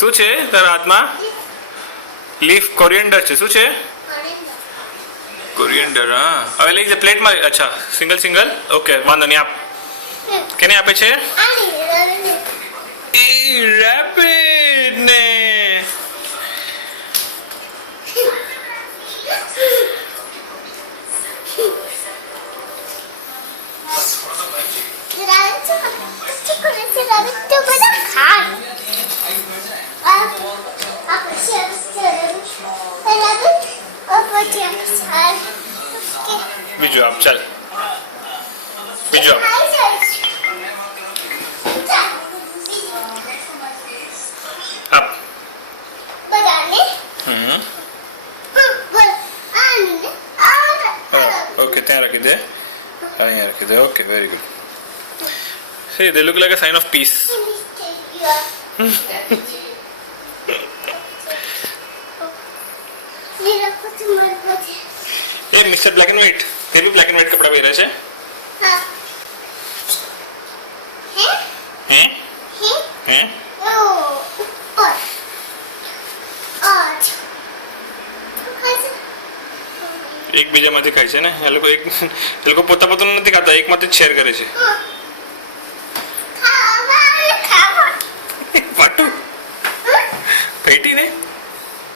શું છે તારા હાથમાં? લીફ કોરિએન્ડર છે. શું છે? કોરિએન્ડર. હા, હવે લઈ જા પ્લેટમાં. અચ્છા, સિંગલ સિંગલ. ઓકે, વાંધો નહીં. આપ. કેને આપે છે? એ રેપિડ ને. બીજું આપ. ચાલ બીજું આપ. આપ. ઓકે, ત્યાં રાખી દે. અહીંયા રાખી દે. Okay, very good. See, they look like a sign of peace. ये मिस्टर ब्लैक एंड व्हाइट. ये भी ब्लैक एंड व्हाइट कपड़ा पहना है. हाँ. हैं? हैं? એક બીજામાંથી ખાય છે ને. એ લોકો પોતા પોતાનું નથી ખાતા, એકમાંથી જ શેર કરે છે.